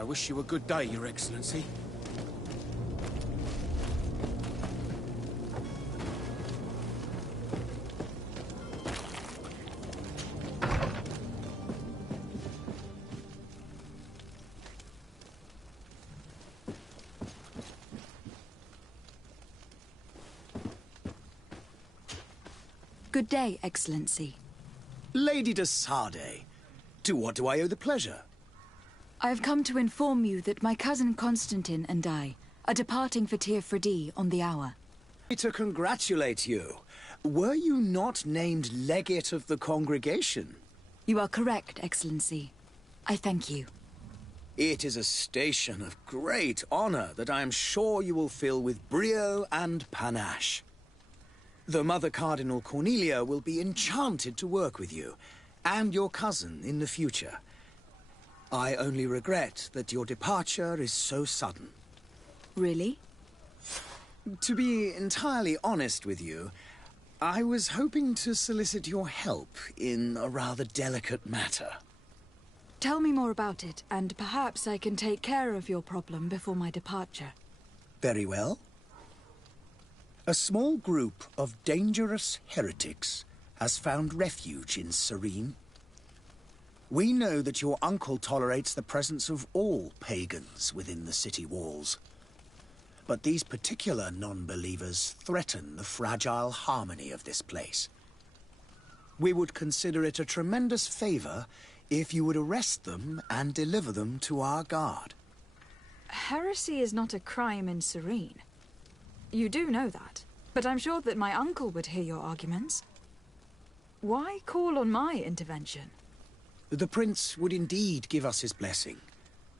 I wish you a good day, Your Excellency. Good day, Excellency. Lady de Sardet, to what do I owe the pleasure? I have come to inform you that my cousin Constantine and I are departing for Tir-Freddy on the hour. To congratulate you. Were you not named legate of the congregation? You are correct, Excellency. I thank you. It is a station of great honor that I am sure you will fill with brio and panache. The Mother Cardinal Cornelia will be enchanted to work with you, and your cousin in the future. I only regret that your departure is so sudden. Really? To be entirely honest with you, I was hoping to solicit your help in a rather delicate matter. Tell me more about it, and perhaps I can take care of your problem before my departure. Very well. A small group of dangerous heretics has found refuge in Serene. We know that your uncle tolerates the presence of all pagans within the city walls. But these particular non-believers threaten the fragile harmony of this place. We would consider it a tremendous favor if you would arrest them and deliver them to our guard. Heresy is not a crime in Serene. You do know that, but I'm sure that my uncle would hear your arguments. Why call on my intervention? The prince would indeed give us his blessing,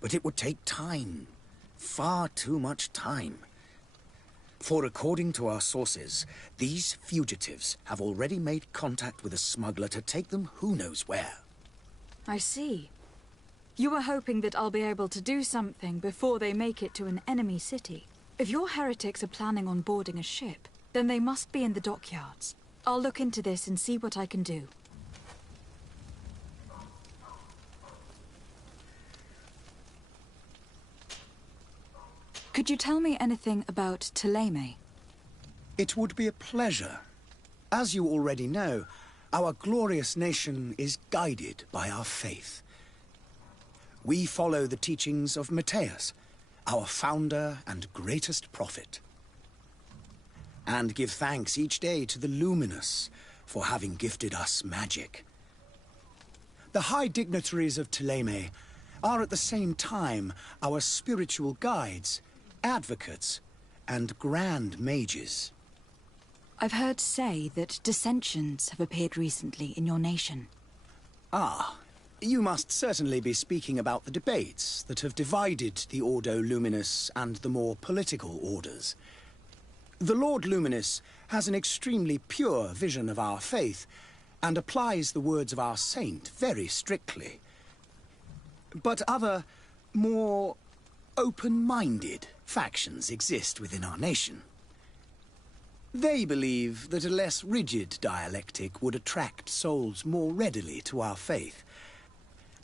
but it would take time. Far too much time. For according to our sources, these fugitives have already made contact with a smuggler to take them who knows where. I see. You were hoping that I'll be able to do something before they make it to an enemy city. If your heretics are planning on boarding a ship, then they must be in the dockyards. I'll look into this and see what I can do. Could you tell me anything about Thélème? It would be a pleasure. As you already know, our glorious nation is guided by our faith. We follow the teachings of Matthias, our founder and greatest prophet, and give thanks each day to the Luminous for having gifted us magic. The high dignitaries of Thélème are at the same time our spiritual guides, advocates, and grand mages. I've heard say that dissensions have appeared recently in your nation. Ah, you must certainly be speaking about the debates that have divided the Ordo Luminous and the more political orders. The Lord Luminous has an extremely pure vision of our faith and applies the words of our saint very strictly. But other, more open-minded factions exist within our nation. They believe that a less rigid dialectic would attract souls more readily to our faith.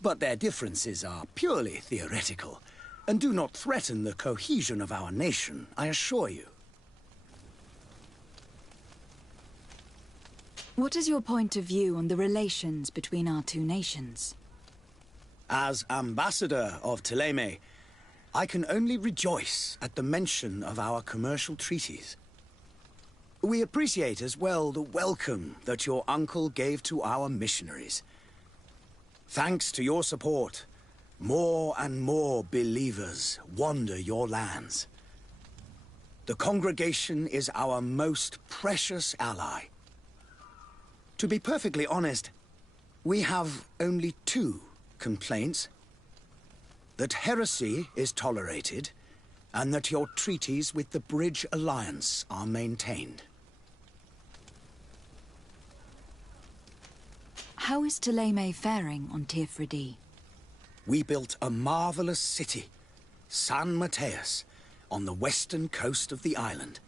But their differences are purely theoretical and do not threaten the cohesion of our nation, I assure you. What is your point of view on the relations between our two nations? As ambassador of Thélème, I can only rejoice at the mention of our commercial treaties. We appreciate as well the welcome that your uncle gave to our missionaries. Thanks to your support, more and more believers wander your lands. The congregation is our most precious ally. To be perfectly honest, we have only two complaints. That heresy is tolerated, and that your treaties with the Bridge Alliance are maintained. How is Thélème faring on Tir-Freddy? We built a marvelous city, San Matthias, on the western coast of the island.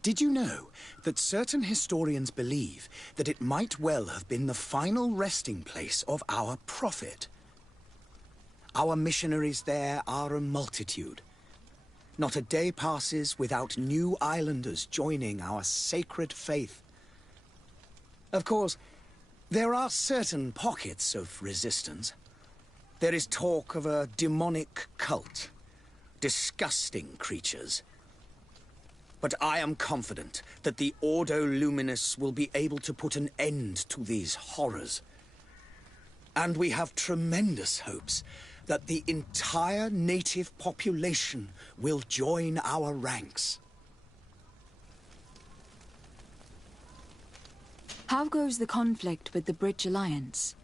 Did you know that certain historians believe that it might well have been the final resting place of our prophet? Our missionaries there are a multitude. Not a day passes without new islanders joining our sacred faith. Of course, there are certain pockets of resistance. There is talk of a demonic cult. Disgusting creatures. But I am confident that the Ordo Luminous will be able to put an end to these horrors. And we have tremendous hopes that the entire native population will join our ranks. How goes the conflict with the Bridge Alliance?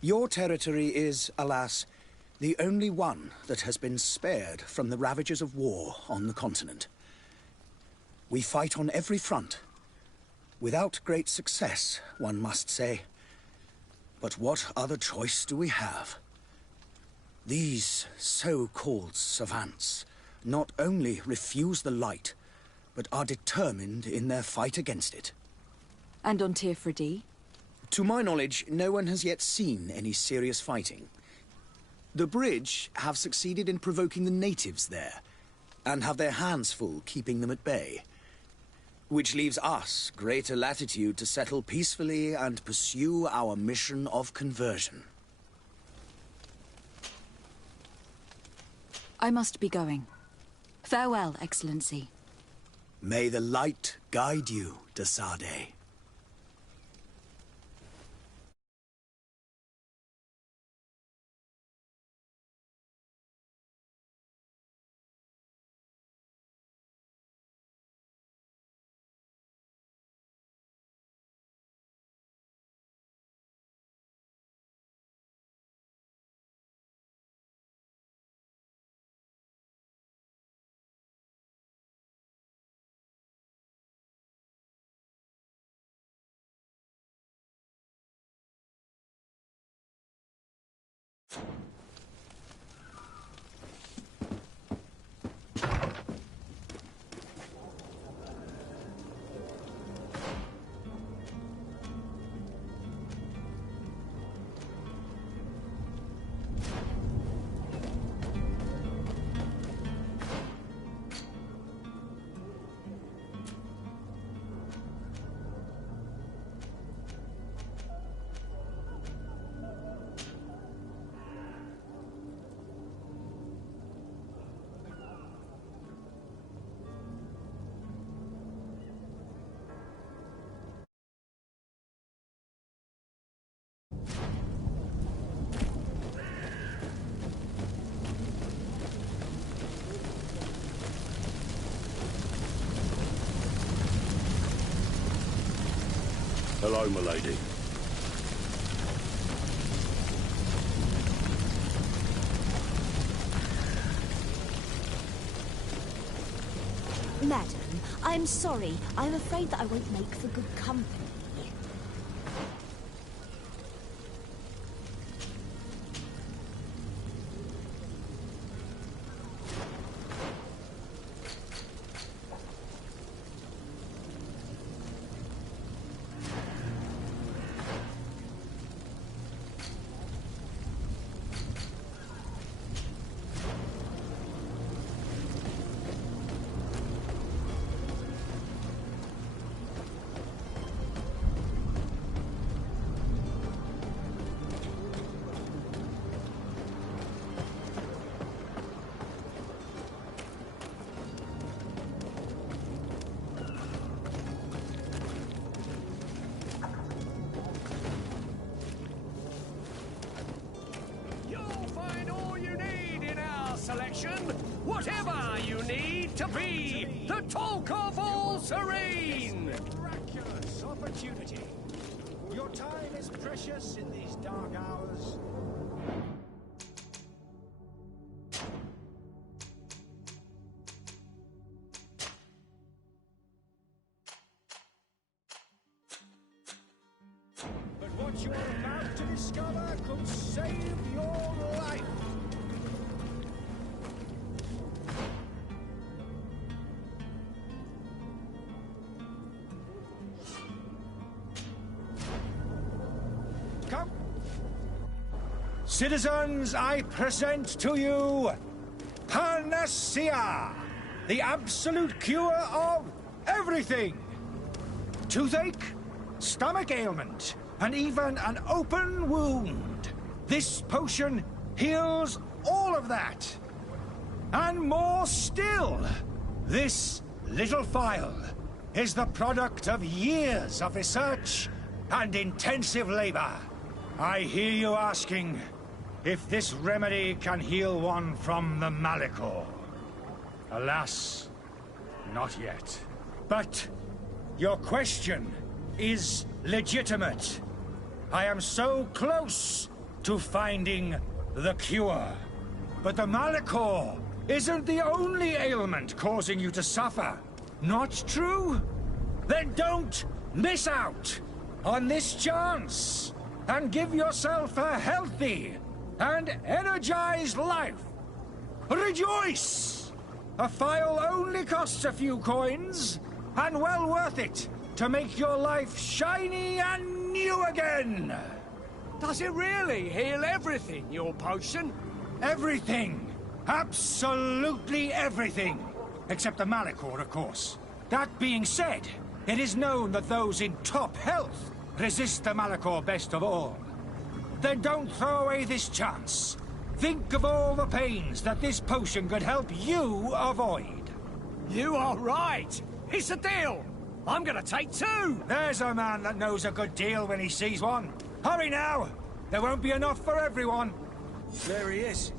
Your territory is, alas, the only one that has been spared from the ravages of war on the continent. We fight on every front. Without great success, one must say. But what other choice do we have? These so-called savants not only refuse the light, but are determined in their fight against it. And on Tirfredi? To my knowledge, no one has yet seen any serious fighting. The Bridge have succeeded in provoking the natives there, and have their hands full keeping them at bay. Which leaves us greater latitude to settle peacefully and pursue our mission of conversion. I must be going. Farewell, Excellency. May the light guide you, de Sade. Hello, milady. Madam, I'm sorry. I'm afraid that I won't make for good company. Selection, whatever you need to be the talk of all serene. Miraculous opportunity. Your time is precious in these dark hours. But what you are about to discover could save your life. Citizens, I present to you Panacea, the absolute cure of everything. Toothache, stomach ailment, and even an open wound. This potion heals all of that. And more still. This little phial is the product of years of research and intensive labor. I hear you asking if this remedy can heal one from the Malachor. Alas, not yet. But your question is legitimate. I am so close to finding the cure. But the Malachor isn't the only ailment causing you to suffer. Not true? Then don't miss out on this chance and give yourself a healthy and energized life. Rejoice! A phial only costs a few coins, and well worth it to make your life shiny and new again. Does it really heal everything, your potion? Everything. Absolutely everything. Except the Malachor, of course. That being said, it is known that those in top health resist the Malachor best of all. Then don't throw away this chance. Think of all the pains that this potion could help you avoid. You are right. It's a deal. I'm gonna take two. There's a man that knows a good deal when he sees one. Hurry now. There won't be enough for everyone. There he is.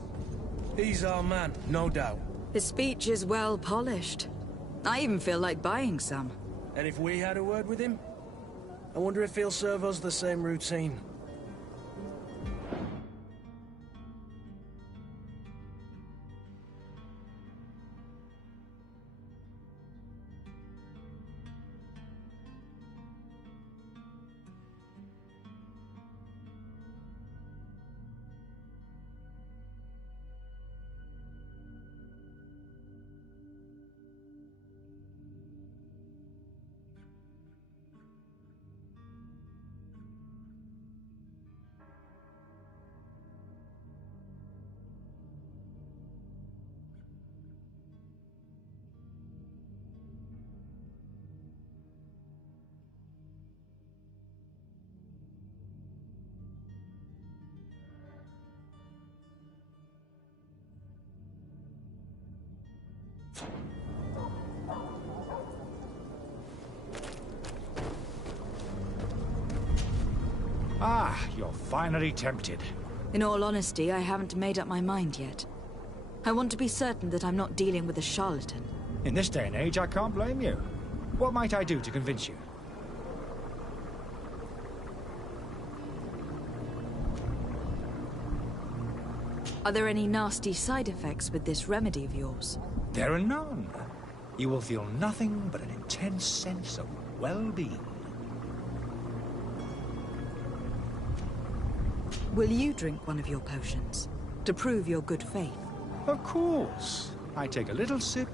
He's our man, no doubt. His speech is well polished. I even feel like buying some. And if we had a word with him, I wonder if he'll serve us the same routine. Ah, you're finally tempted. In all honesty, I haven't made up my mind yet. I want to be certain that I'm not dealing with a charlatan. In this day and age, I can't blame you. What might I do to convince you? Are there any nasty side effects with this remedy of yours? There are none. You will feel nothing but an intense sense of well-being. Will you drink one of your potions to prove your good faith? Of course. I take a little sip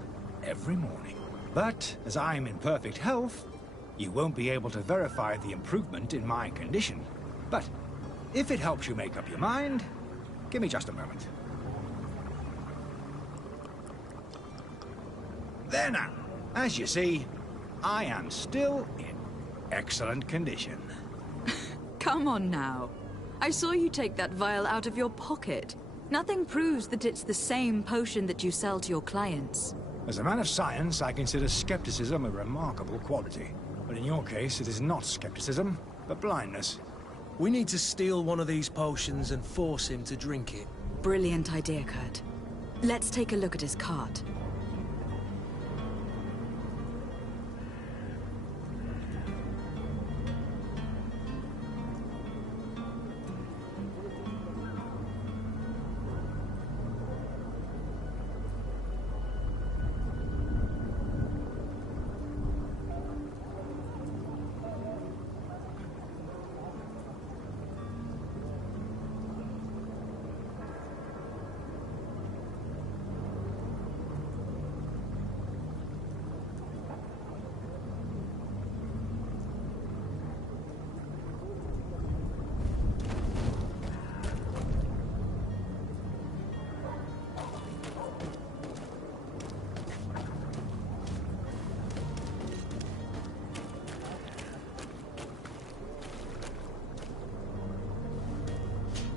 every morning. But as I'm in perfect health, you won't be able to verify the improvement in my condition. But if it helps you make up your mind, give me just a moment. There now. As you see, I am still in excellent condition. Come on now. I saw you take that vial out of your pocket. Nothing proves that it's the same potion that you sell to your clients. As a man of science, I consider skepticism a remarkable quality. But in your case, it is not skepticism, but blindness. We need to steal one of these potions and force him to drink it. Brilliant idea, Kurt. Let's take a look at his cart.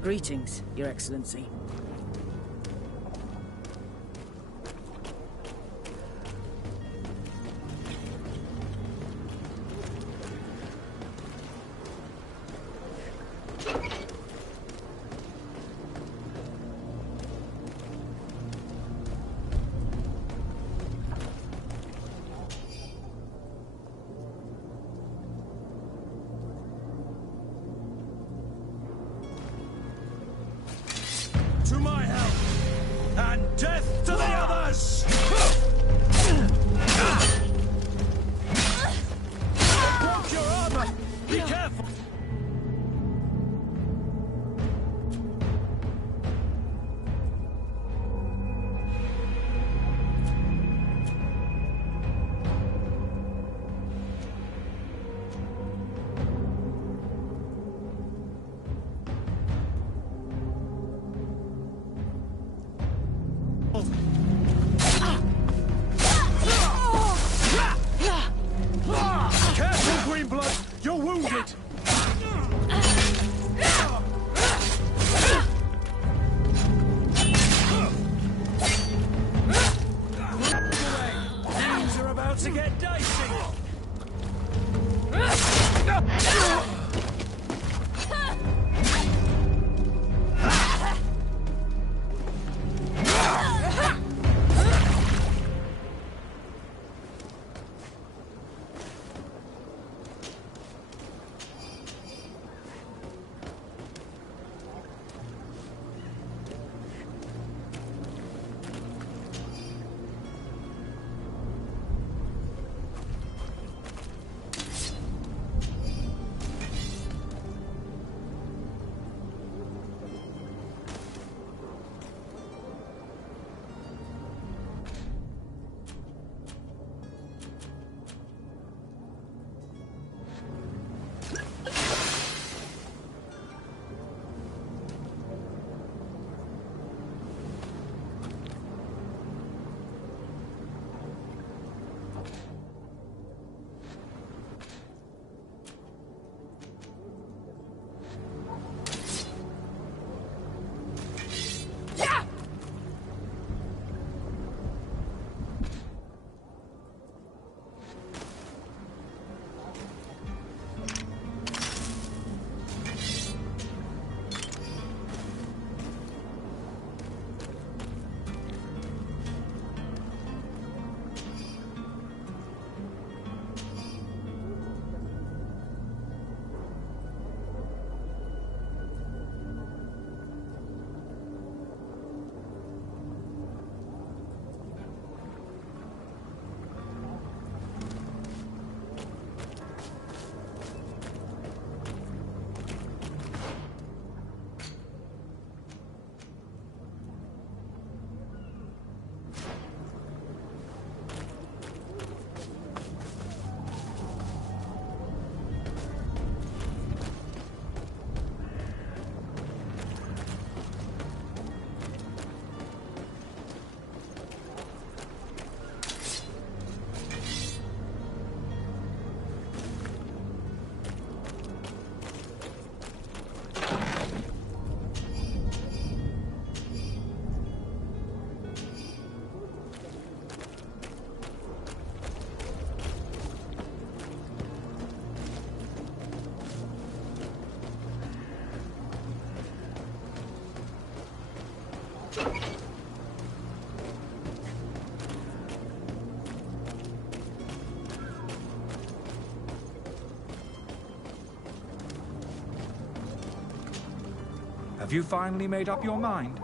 Greetings, Your Excellency. To my help, and death to the others! I broke your armor! Be careful! Careful, Greenblood! You're wounded! Things are about to get dicey! Have you finally made up your mind?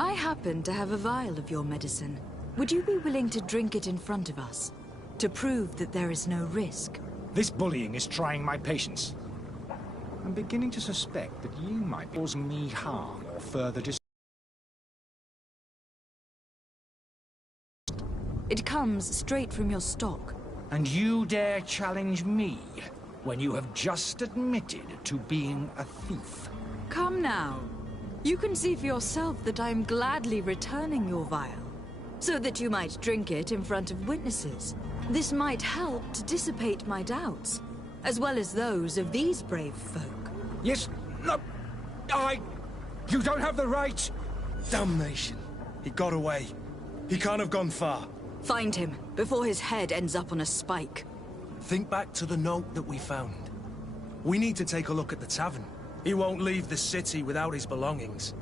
I happen to have a vial of your medicine. Would you be willing to drink it in front of us? To prove that there is no risk? This bullying is trying my patience. I'm beginning to suspect that you might be causing me harm or further It comes straight from your stock. And you dare challenge me when you have just admitted to being a thief? Come now. You can see for yourself that I'm gladly returning your vial. so that you might drink it in front of witnesses. This might help to dissipate my doubts, as well as those of these brave folk. Yes, no, You don't have the right! Damnation. He got away. He can't have gone far. Find him, before his head ends up on a spike. Think back to the note that we found. We need to take a look at the tavern. He won't leave the city without his belongings.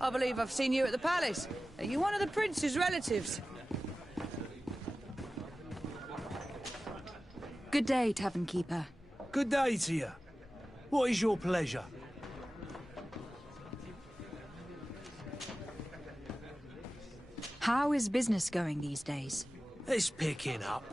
I believe I've seen you at the palace. Are you one of the prince's relatives? Good day, tavern keeper. Good day to you. What is your pleasure? How is business going these days? It's picking up.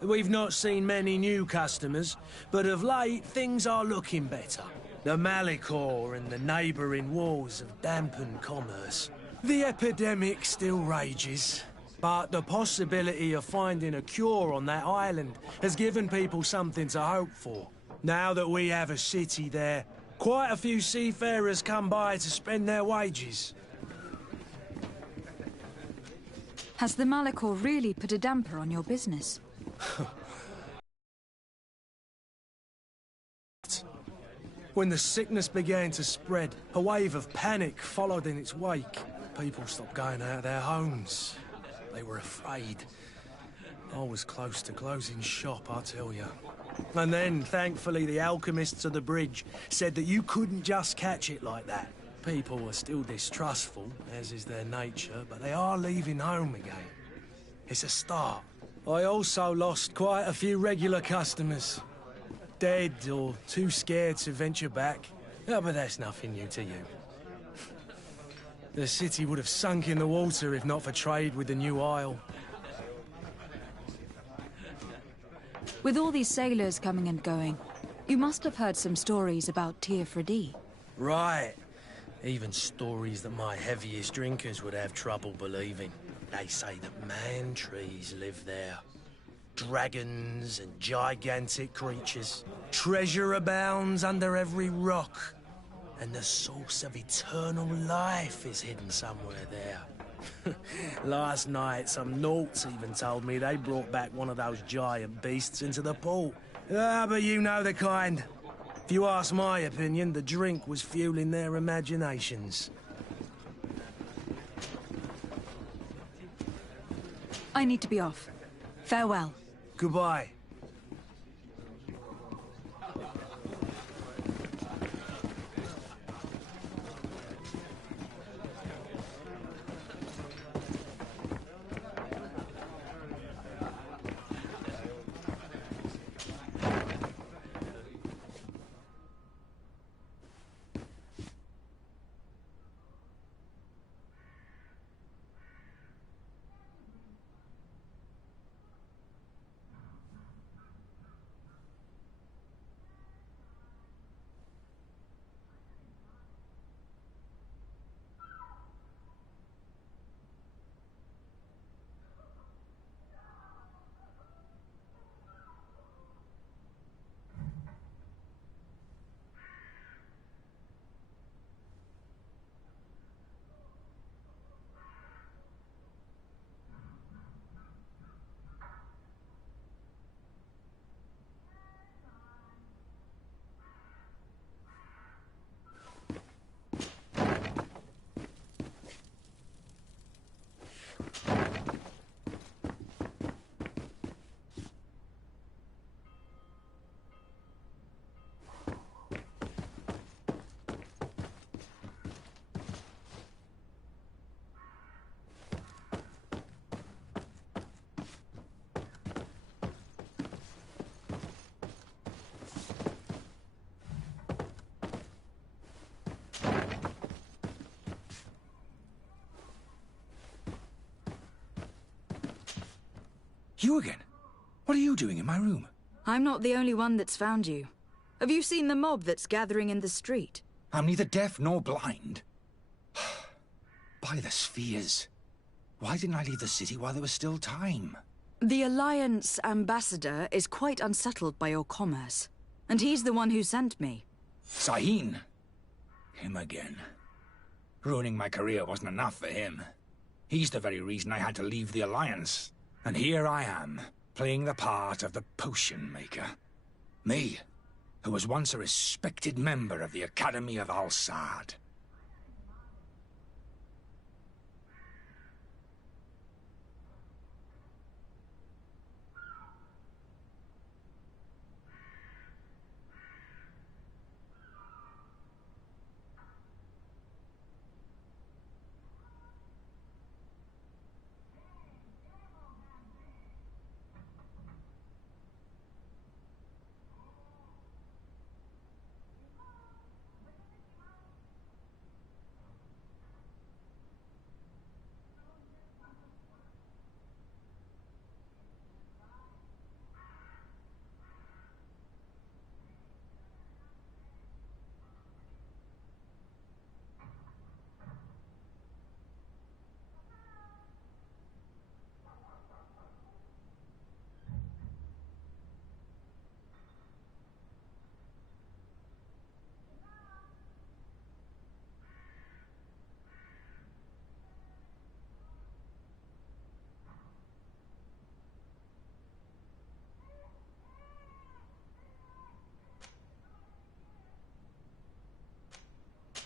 We've not seen many new customers, but of late things are looking better. The Malicor and the neighbouring wars have dampened commerce. The epidemic still rages, but the possibility of finding a cure on that island has given people something to hope for. Now that we have a city there, quite a few seafarers come by to spend their wages. Has the Malicor really put a damper on your business? When the sickness began to spread, a wave of panic followed in its wake. People stopped going out of their homes. They were afraid. I was close to closing shop, I tell you. And then, thankfully, the alchemists of the bridge said that you couldn't just catch it like that. People are still distrustful, as is their nature, but they are leaving home again. It's a start. I also lost quite a few regular customers. Dead or too scared to venture back. Oh, but that's nothing new to you. The city would have sunk in the water if not for trade with the new isle. With all these sailors coming and going, you must have heard some stories about Teofredi. Right. Even stories that my heaviest drinkers would have trouble believing. They say that man-trees live there. Dragons and gigantic creatures. Treasure abounds under every rock. And the source of eternal life is hidden somewhere there. Last night, some Nauts even told me they brought back one of those giant beasts into the port. Ah, but you know the kind. If you ask my opinion, the drink was fueling their imaginations. I need to be off. Farewell. Goodbye. You again? What are you doing in my room? I'm not the only one that's found you. Have you seen the mob that's gathering in the street? I'm neither deaf nor blind. By the spheres. Why didn't I leave the city while there was still time? The Alliance ambassador is quite unsettled by your commerce. And he's the one who sent me. Sahin. Him again. Ruining my career wasn't enough for him. He's the very reason I had to leave the Alliance. And here I am, playing the part of the potion maker. Me, who was once a respected member of the Academy of Al-Sad.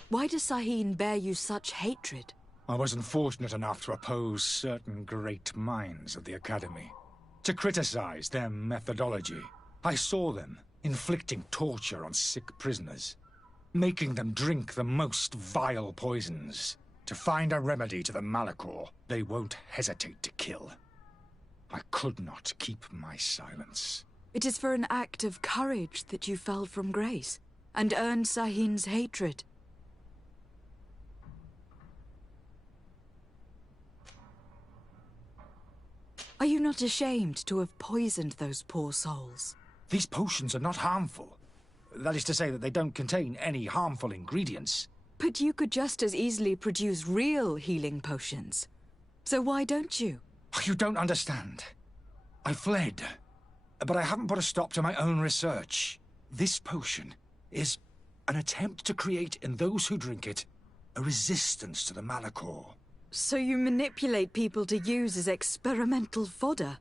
Why does Sahin bear you such hatred? I wasn't fortunate enough to oppose certain great minds of the Academy. To criticize their methodology. I saw them inflicting torture on sick prisoners. Making them drink the most vile poisons. To find a remedy to the Malachor they won't hesitate to kill. I could not keep my silence. It is for an act of courage that you fell from grace, and earned Sahin's hatred. Are you not ashamed to have poisoned those poor souls? These potions are not harmful. That is to say that they don't contain any harmful ingredients. But you could just as easily produce real healing potions. So why don't you? You don't understand. I fled. But I haven't put a stop to my own research. This potion is an attempt to create in those who drink it a resistance to the Malachor. So you manipulate people to use as experimental fodder?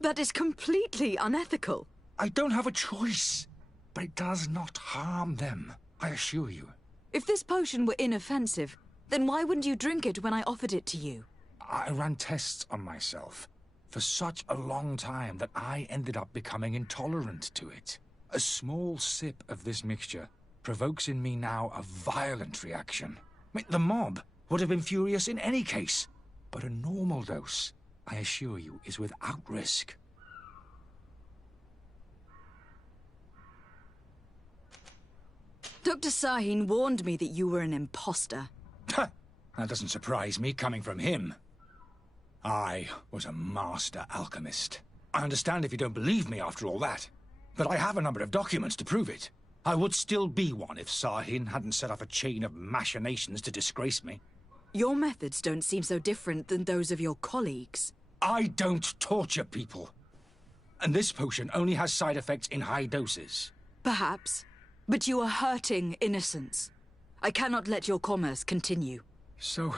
That is completely unethical. I don't have a choice, but it does not harm them, I assure you. If this potion were inoffensive, then why wouldn't you drink it when I offered it to you? I ran tests on myself for such a long time that I ended up becoming intolerant to it. A small sip of this mixture provokes in me now a violent reaction. The mob would have been furious in any case, but a normal dose, I assure you, is without risk. Dr. Sahin warned me that you were an imposter. That doesn't surprise me, coming from him. I was a master alchemist. I understand if you don't believe me after all that, but I have a number of documents to prove it. I would still be one if Sahin hadn't set off a chain of machinations to disgrace me. Your methods don't seem so different than those of your colleagues. I don't torture people. And this potion only has side effects in high doses. Perhaps. But you are hurting innocents. I cannot let your commerce continue. So,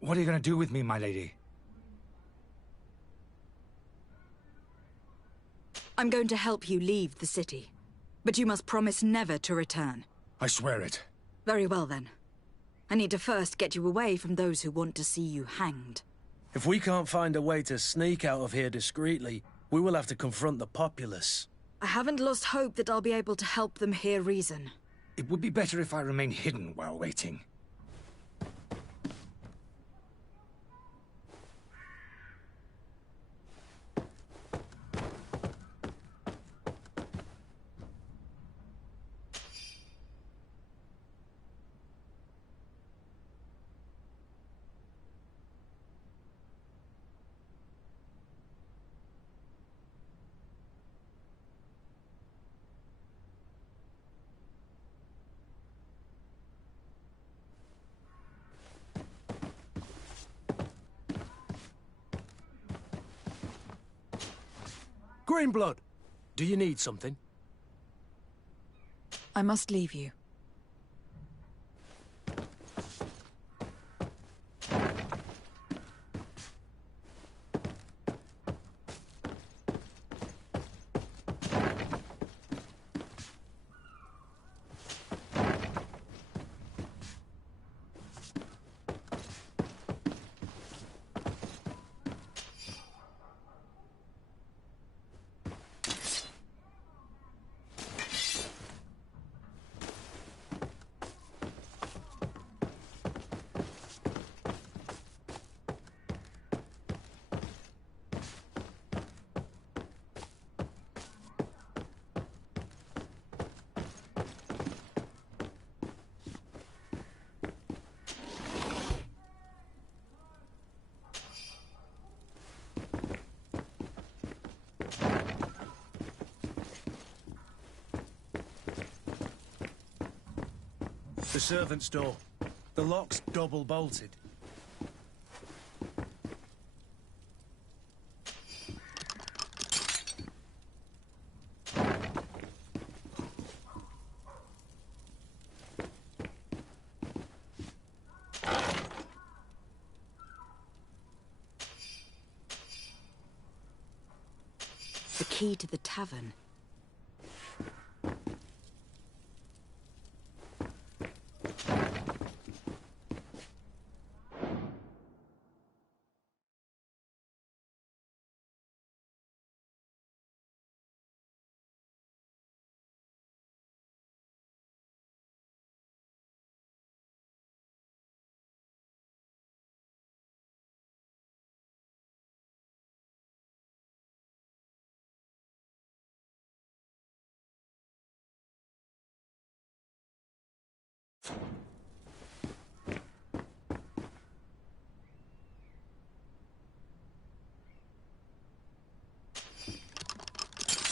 what are you going to do with me, my lady? I'm going to help you leave the city. But you must promise never to return. I swear it. Very well, then. I need to first get you away from those who want to see you hanged. If we can't find a way to sneak out of here discreetly, we will have to confront the populace. I haven't lost hope that I'll be able to help them hear reason. It would be better if I remain hidden while waiting. Greenblood! Do you need something? I must leave you. The servant's door. The lock's double bolted. The key to the tavern.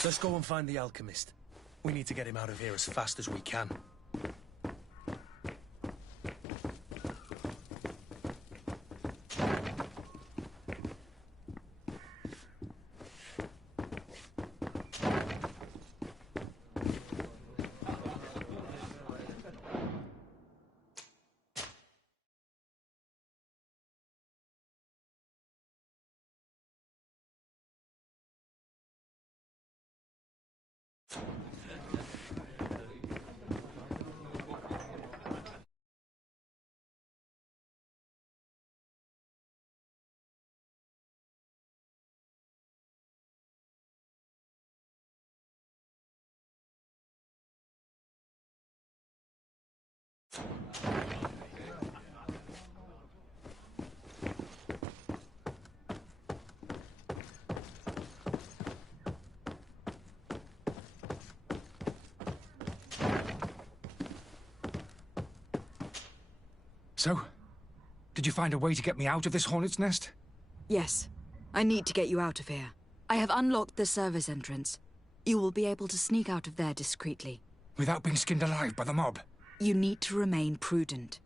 Let's go and find the alchemist. We need to get him out of here as fast as we can. So, did you find a way to get me out of this hornet's nest? Yes. I need to get you out of here. I have unlocked the service entrance. You will be able to sneak out of there discreetly. Without being skinned alive by the mob? You need to remain prudent.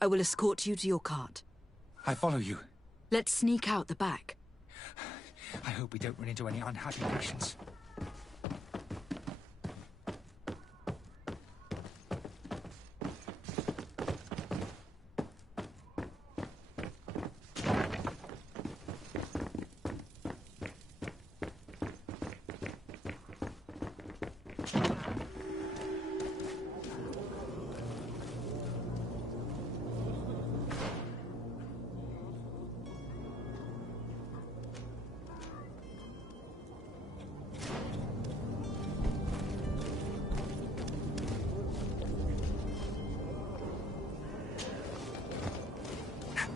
I will escort you to your cart. I follow you. Let's sneak out the back. I hope we don't run into any unhappy patients.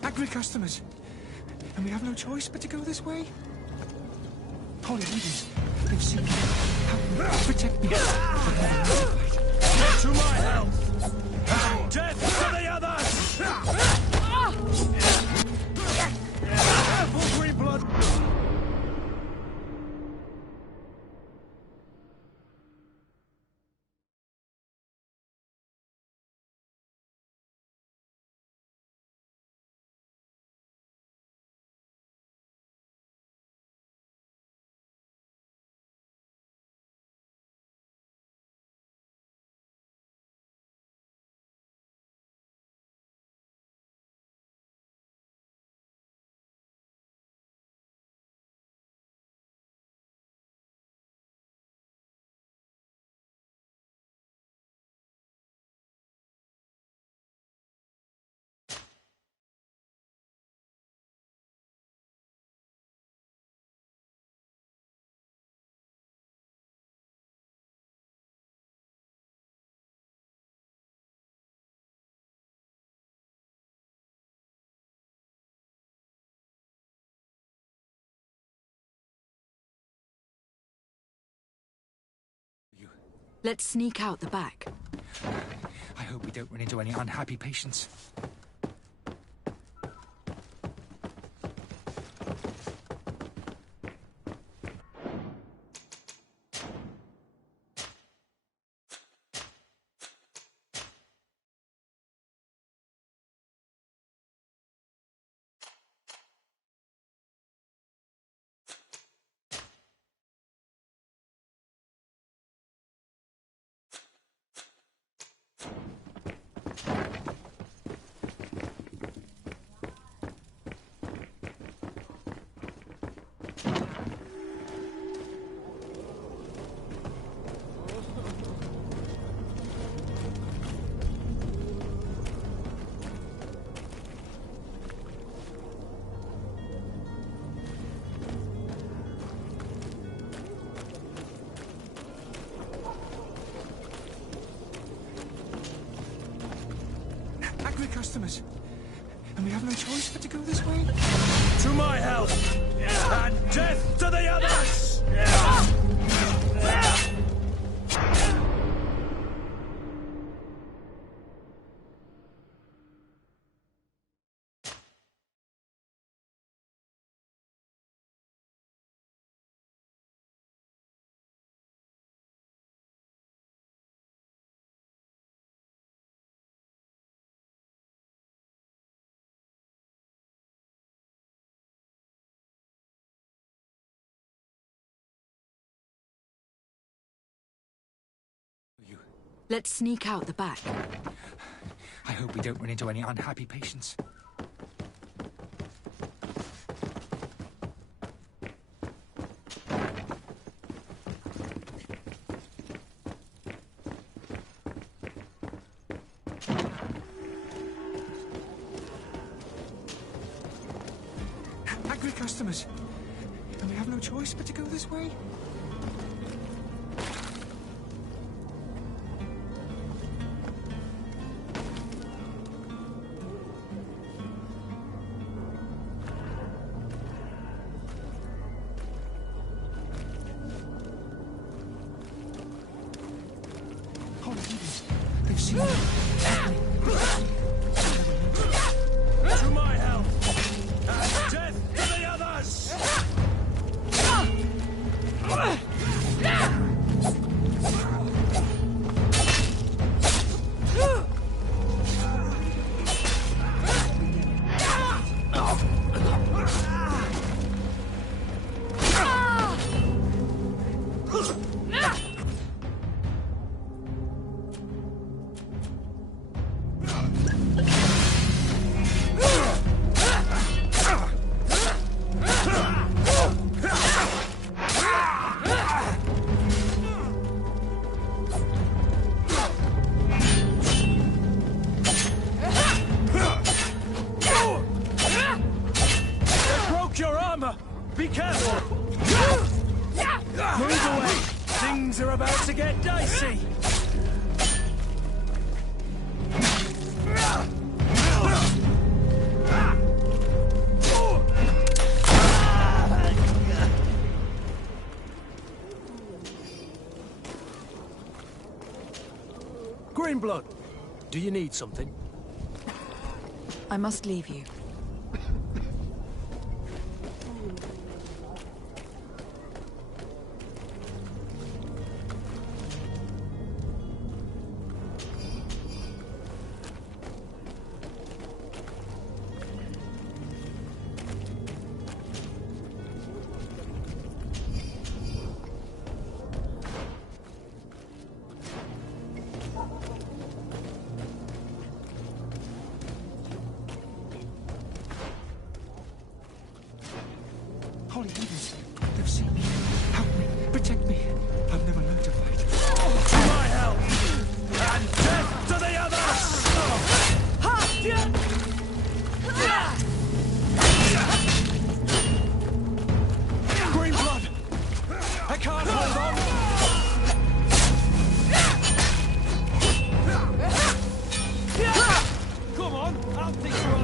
Angry customers. And we have no choice but to go this way? Holy leaders, they've seen me. Help me. Protect me. To my help! Death to the others! Careful, Greenblood! Let's sneak out the back. I hope we don't run into any unhappy patients. Customers. And we have no choice but to go this way? To my help! And death to the others! Let's sneak out the back. I hope we don't run into any unhappy patients. Angry customers. And we have no choice but to go this way? They've seen me. To my help! And death to the others! Be careful! Move away! Things are about to get dicey! Greenblood, do you need something? I must leave you. Holy heavens, they've seen me. Help me, protect me. I've never learned to fight. To my help! And death to the others! Green blood! I can't hold on! Come on, I'll pick you up.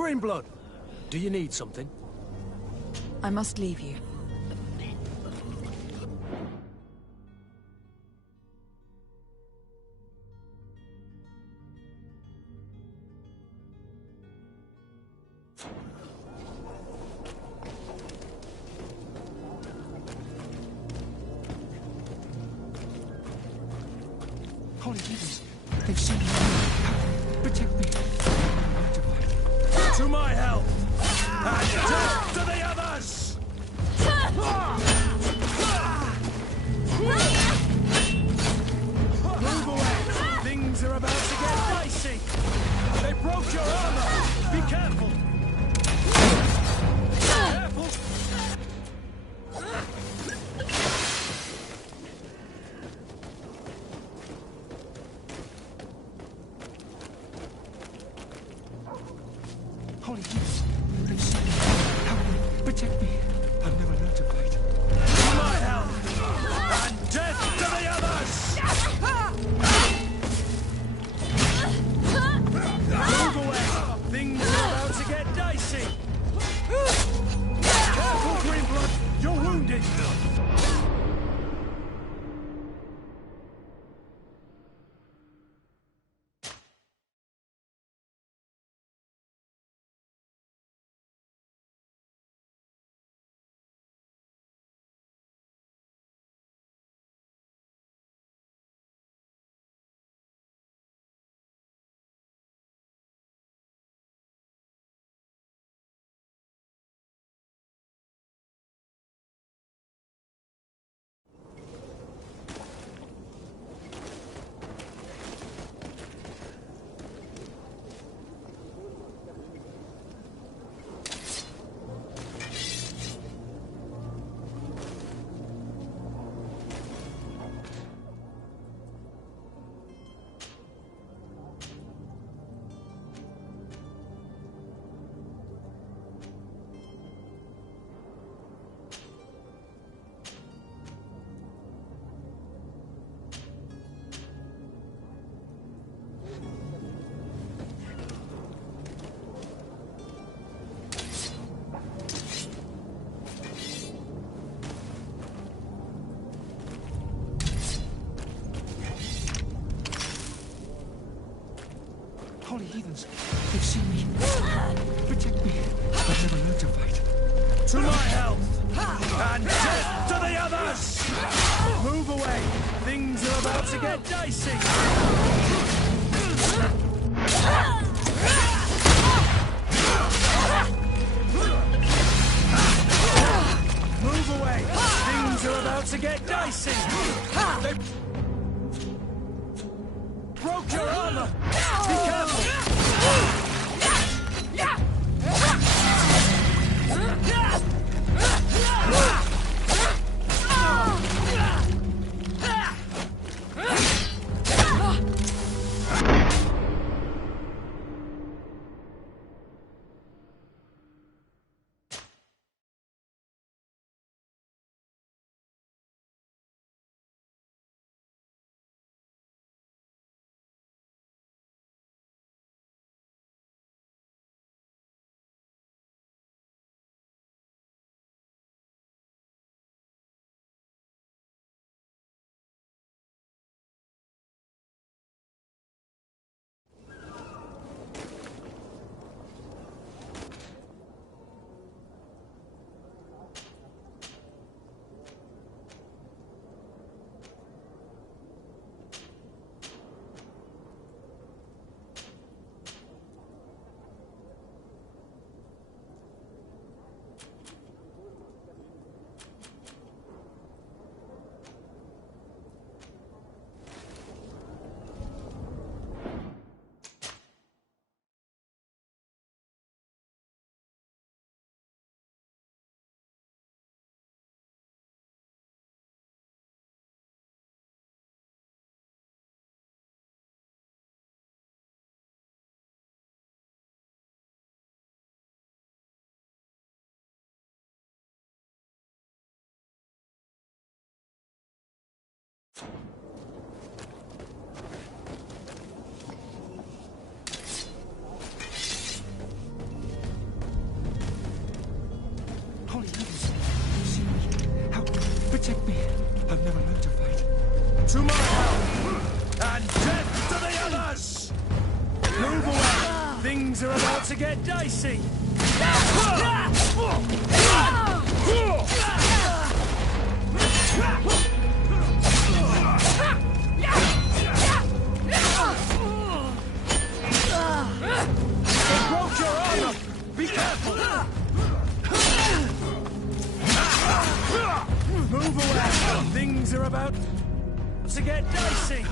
Greenblood, do you need something? I must leave you. Holy heavens, they've seen me. Protect me. To my help! And death to the others! Move away! Things are about to get dicey! They broke your armor! Be careful! Careful! Holy heavens, they've seen me. Help me. Protect me. I've never learned to fight. To my help! And death to the others! Move away! Things are about to get dicey! Careful, Greenblood! You're wounded! Holy heathens, they've seen me. Protect me. I've never learned to fight. To my help! And death to the others! Move away! Things are about to get dicey! Move away! Things are about to get dicey! They broke your armor! Be careful! me. I've never learned to fight. To my help! And death to the others! Move away! Things are about to get dicey! They broke your armor! Be careful! Move away! Things are about to get dicey!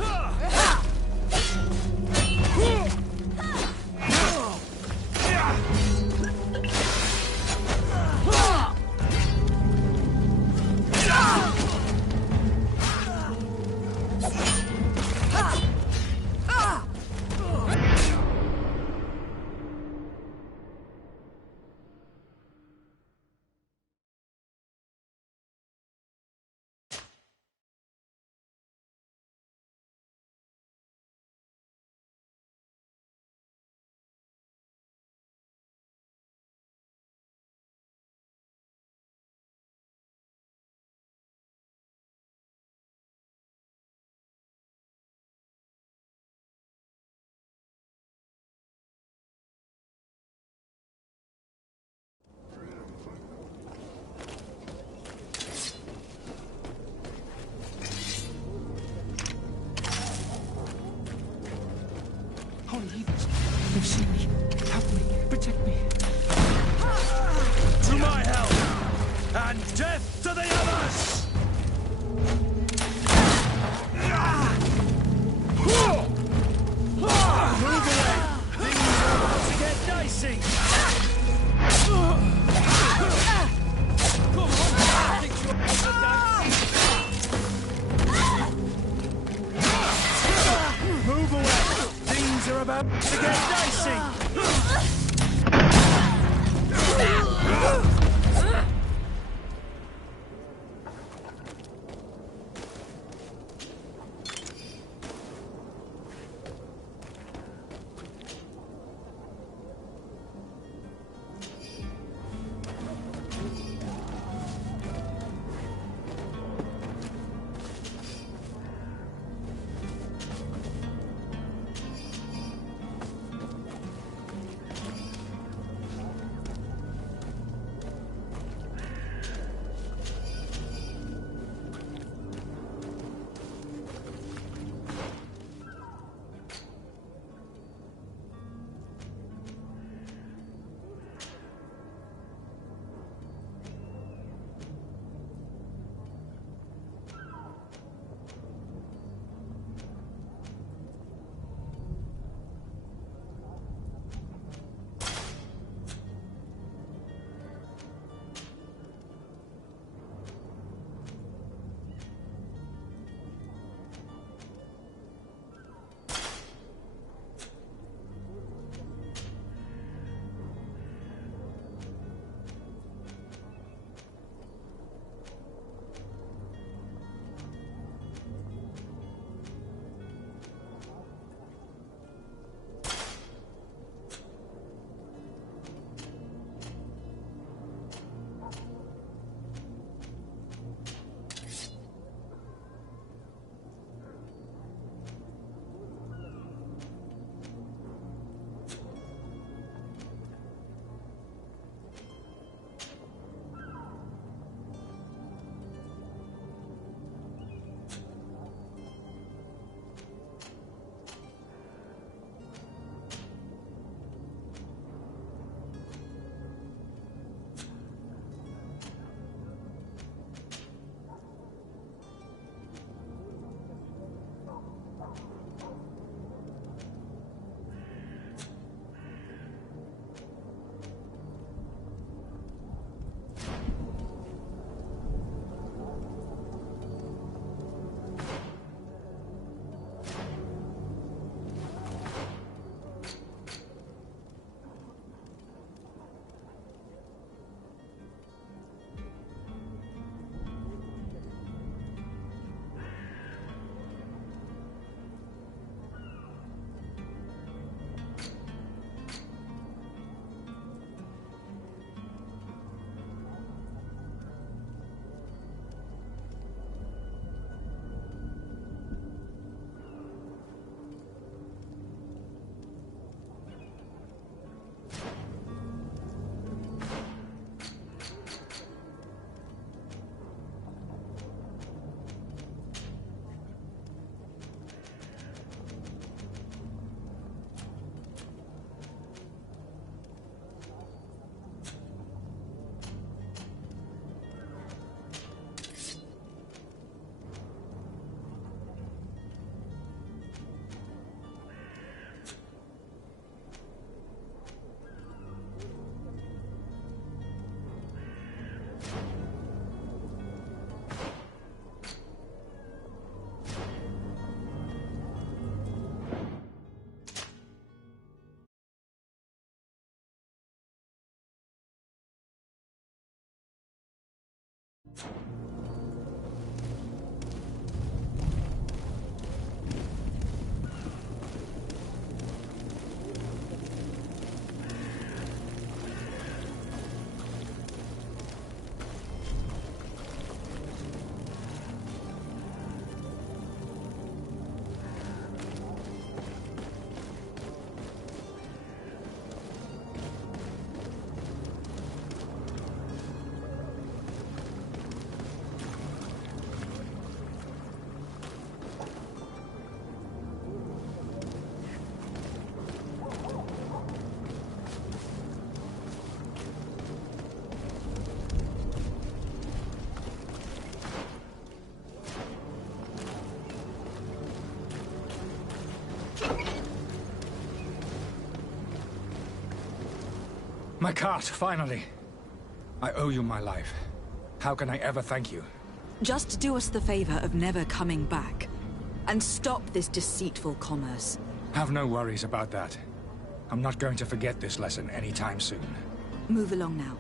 Holy heathens, they've seen me. Help me, protect me. To my help! And death to the others! Move away! Things are about to get dicey! Move away! Things are about to get dicey! My cart, finally. I owe you my life. How can I ever thank you? Just do us the favor of never coming back. And stop this deceitful commerce. Have no worries about that. I'm not going to forget this lesson anytime soon. Move along now.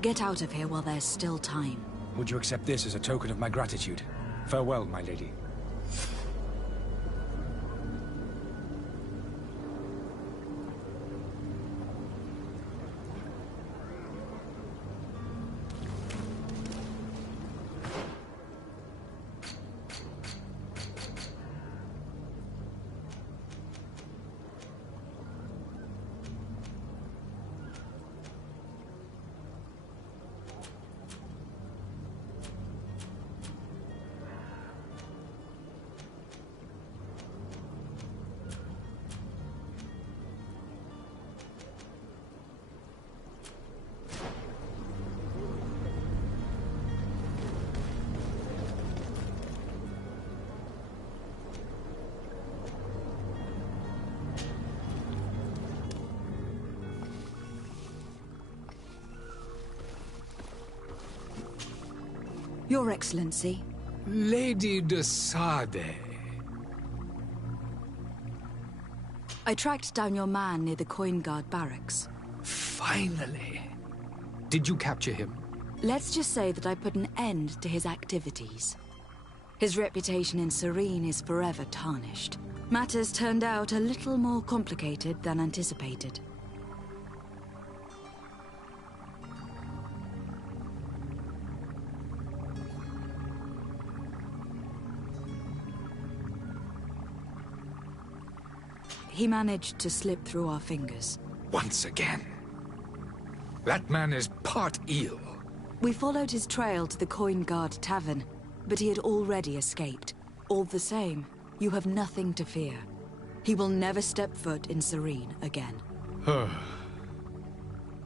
Get out of here while there's still time. Would you accept this as a token of my gratitude? Farewell, my lady. Your Excellency. Lady de Sade. I tracked down your man near the Coin Guard barracks. Finally. Did you capture him? Let's just say that I put an end to his activities. His reputation in Serene is forever tarnished. Matters turned out a little more complicated than anticipated. He managed to slip through our fingers. Once again. That man is part eel. We followed his trail to the Coin Guard Tavern, but he had already escaped. All the same, you have nothing to fear. He will never step foot in Serene again.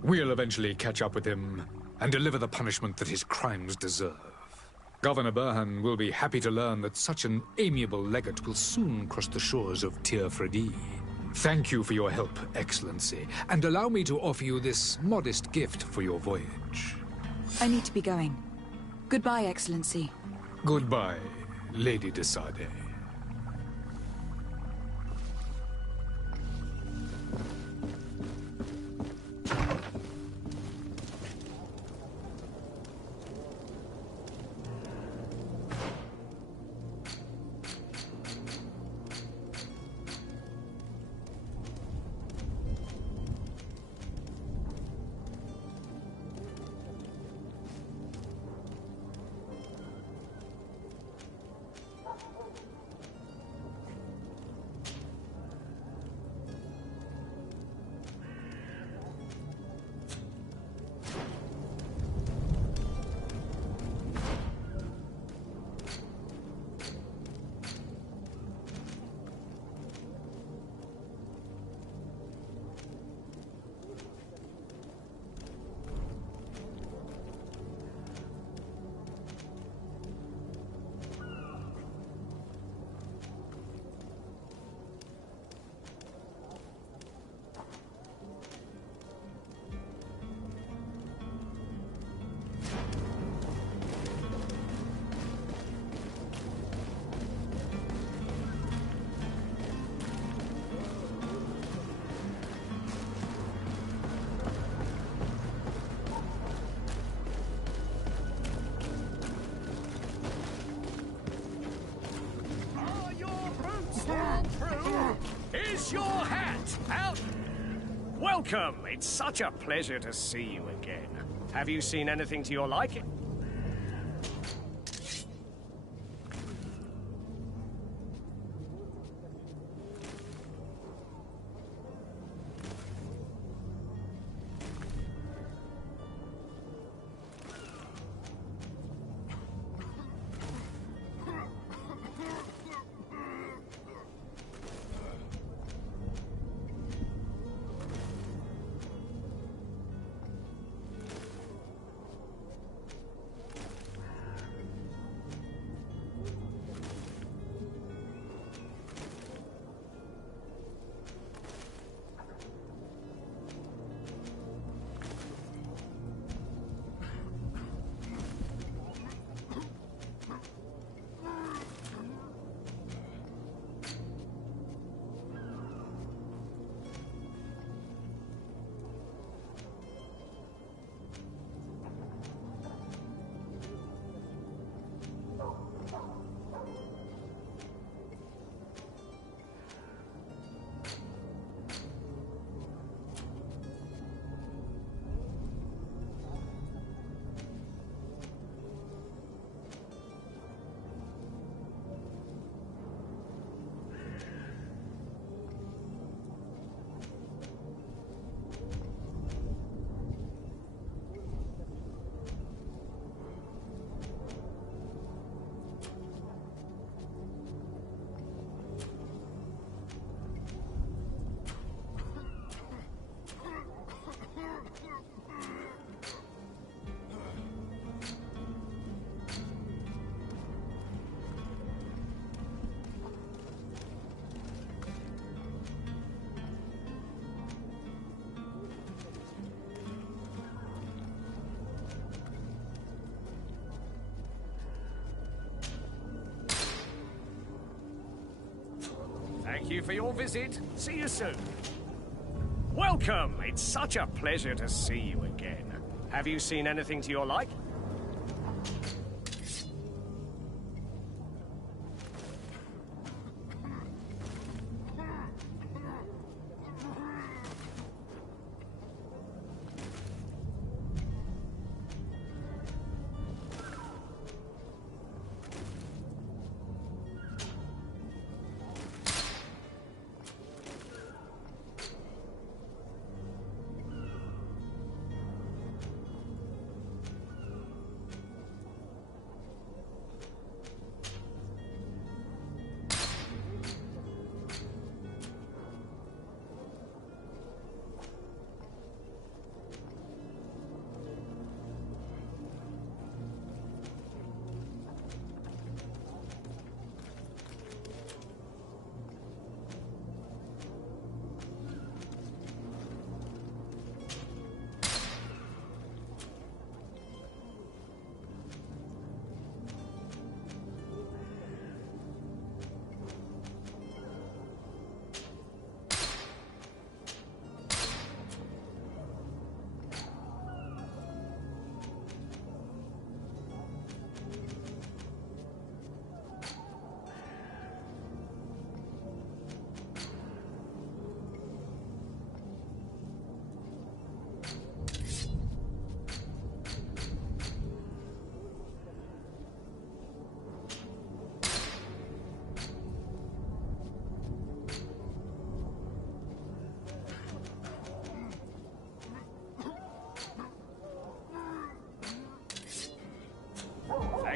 We'll eventually catch up with him and deliver the punishment that his crimes deserve. Governor Burhan will be happy to learn that such an amiable legate will soon cross the shores of Tir Fredi. Thank you for your help, Excellency, and allow me to offer you this modest gift for your voyage. I need to be going. Goodbye, Excellency. Goodbye, Lady de Sade. Is your hat out? Welcome. It's such a pleasure to see you again. Have you seen anything to your liking? Thank you for your visit. See you soon. Welcome! It's such a pleasure to see you again. Have you seen anything to your like?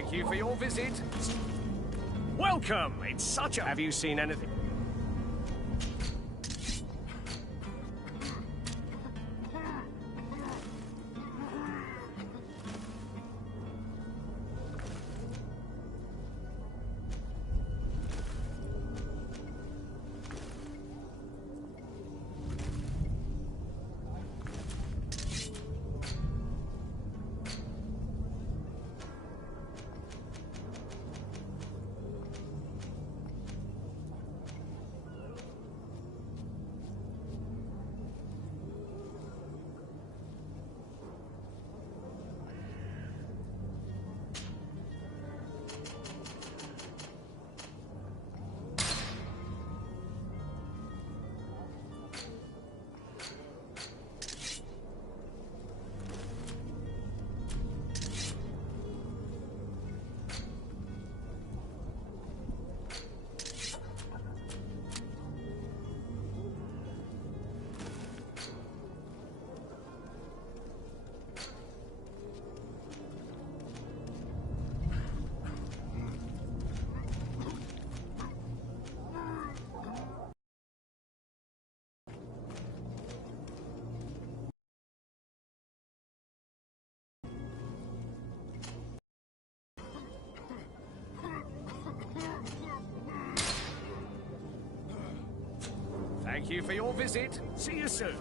Thank you for your visit. Welcome! It's such a... Have you seen anything? Thank you for your visit. See you soon.